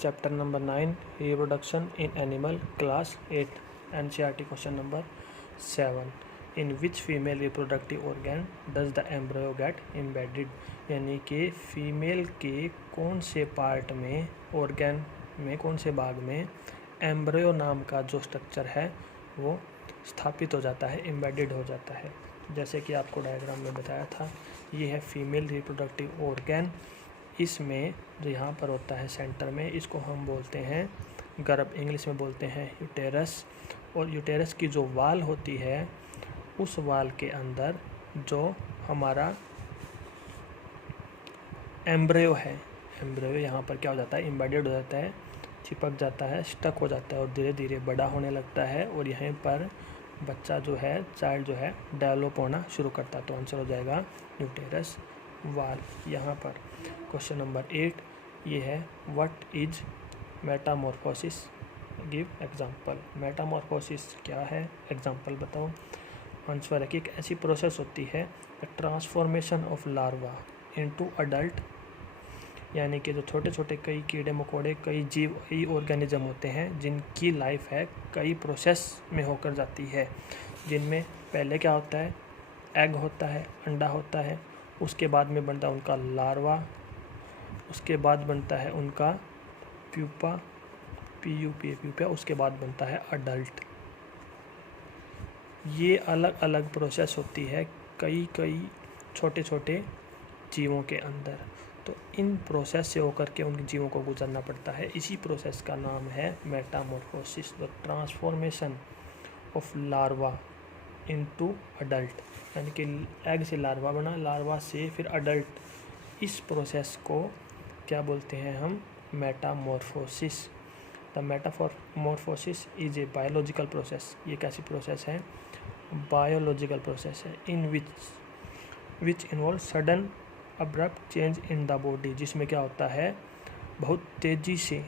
Chapter number 9 reproduction in animal class 8 NCERT question number 7 in which female reproductive organ does the embryo get embedded, यानी कि female के कौन से part में organ में कौन से भाग में एम्ब्रियो नाम का जो स्ट्रक्चर है वो स्थापित हो जाता है, एम्बेडेड हो जाता है। जैसे कि आपको डायग्राम में बताया था, ये है फीमेल रिप्रोडक्टिव ऑर्गन। इसमें जो यहाँ पर होता है सेंटर में, इसको हम बोलते हैं गर्भ, इंग्लिश में बोलते हैं यूटेरस। और यूटेरस की जो वाल होती है, उस वाल के अंदर जो हमारा एम्ब्रियो है, एम्ब्रियो यहाँ पर क्या हो जाता है, एम्बेडेड हो जाता है, चिपक जाता है, स्टक हो जाता है और धीरे धीरे बड़ा होने लगता है। और यहीं पर बच्चा जो है, चाइल्ड जो है, डेवलप होना शुरू करता है। तो आंसर हो जाएगा यूटेरस वाल। यहाँ पर क्वेश्चन नंबर 8 ये है, what is Metamorphosis, give example. Metamorphosis क्या है, एग्जांपल बताओ। आंसर है कि एक ऐसी प्रोसेस होती है, transformation of larva into adult, यानी कि जो छोटे छोटे कई कीड़े मकोड़े, कई जीव, कई ऑर्गेनिज्म होते हैं जिनकी लाइफ है कई प्रोसेस में होकर जाती है। जिनमें पहले क्या होता है, एग होता है, अंडा होता है, उसके बाद में बनता है उनका लार्वा, उसके बाद बनता है उनका प्यूपा, प्यूपा, उसके बाद बनता है अडल्ट। ये अलग अलग प्रोसेस होती है कई छोटे छोटे जीवों के अंदर। तो इन प्रोसेस से होकर के उन जीवों को गुजरना पड़ता है। इसी प्रोसेस का नाम है Metamorphosis, the transformation of larva into adult, यानी कि एग से लार्वा बना, लार्वा से फिर अडल्ट। इस प्रोसेस को क्या बोलते हैं हम, metamorphosis. The metamorphosis is a biological process. ये कैसी प्रोसेस है, बायोलॉजिकल प्रोसेस है। In which involve sudden abrupt change in the body, जिसमें क्या होता है, बहुत तेज़ी से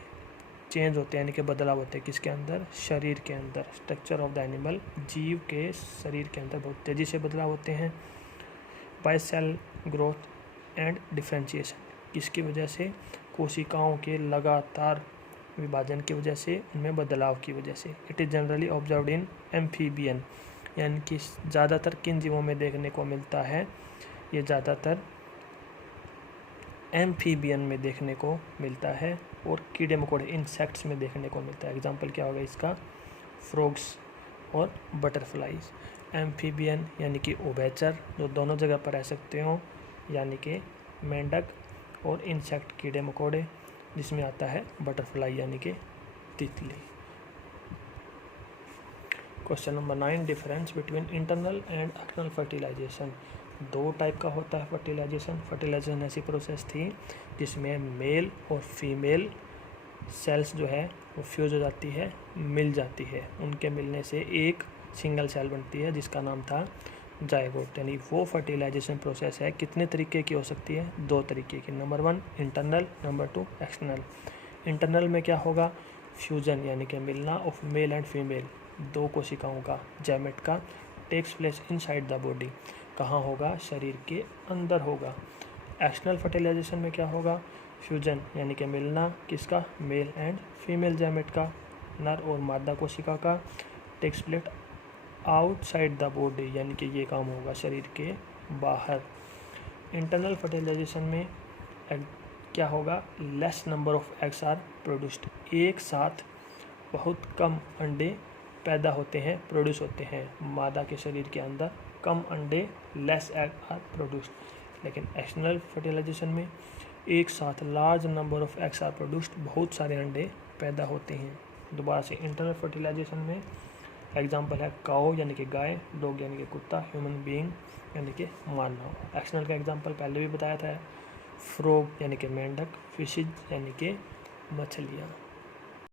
चेंज होते हैं, यानी कि बदलाव होते हैं किसके अंदर, शरीर के अंदर। स्ट्रक्चर ऑफ द एनिमल, जीव के शरीर के अंदर बहुत तेज़ी से बदलाव होते हैं। By cell growth and differentiation, किसकी वजह से, कोशिकाओं के लगातार विभाजन की वजह से, उनमें बदलाव की वजह से। It is generally observed in amphibian, यानी कि ज़्यादातर किन जीवों में देखने को मिलता है, ये ज़्यादातर एम्फीबियन में देखने को मिलता है और कीड़े मकोड़े इंसेक्ट्स में देखने को मिलता है। एग्जांपल क्या होगा इसका, फ्रॉग्स और बटरफ्लाइज। एम्फीबियन यानी कि उभयचर, जो दोनों जगह पर रह सकते हो, यानी कि मेंढक, और इंसेक्ट कीड़े मकोड़े, जिसमें आता है बटरफ्लाई यानी कि तितली। Question number 9, difference between internal and external fertilization. दो टाइप का होता है फर्टिलाइजेशन। फर्टिलाइजेशन ऐसी प्रोसेस थी जिसमें मेल और फीमेल सेल्स जो है वो फ्यूज हो जाती है, मिल जाती है। उनके मिलने से एक सिंगल सेल बनती है जिसका नाम था जायगोट। यानी वो फर्टिलाइजेशन प्रोसेस है, कितने तरीके की हो सकती है, दो तरीके की। Number 1 internal, number 2 external. Internal में क्या होगा, फ्यूजन यानी कि मिलना ऑफ मेल एंड फीमेल, दो कोशिकाओं का, जैमेट का, takes place inside the body. कहाँ होगा, शरीर के अंदर होगा। एक्सटर्नल फर्टिलाइजेशन में क्या होगा, फ्यूजन यानी कि मिलना किसका, मेल एंड फीमेल जैमेट का, नर और मादा कोशिका का, takes place outside the body, यानी कि ये काम होगा शरीर के बाहर। इंटरनल फर्टिलाइजेशन में क्या होगा, less number of eggs are produced, एक साथ बहुत कम अंडे पैदा होते हैं, प्रोड्यूस होते हैं। मादा के शरीर के अंदर कम अंडे, लेस एग आर प्रोड्यूस्ड। लेकिन एक्सटर्नल फर्टिलाइजेशन में एक साथ large number of eggs are produced, बहुत सारे अंडे पैदा होते हैं। दोबारा से इंटरनल फर्टिलाइजेशन में एग्जाम्पल है काऊ यानी कि गाय, डॉग यानी कि कुत्ता, ह्यूमन बीइंग यानी कि मानव। एक्सटर्नल का एग्जाम्पल पहले भी बताया था, फ्रॉग यानी कि मेंढक, फिशिज यानी कि मछलियाँ।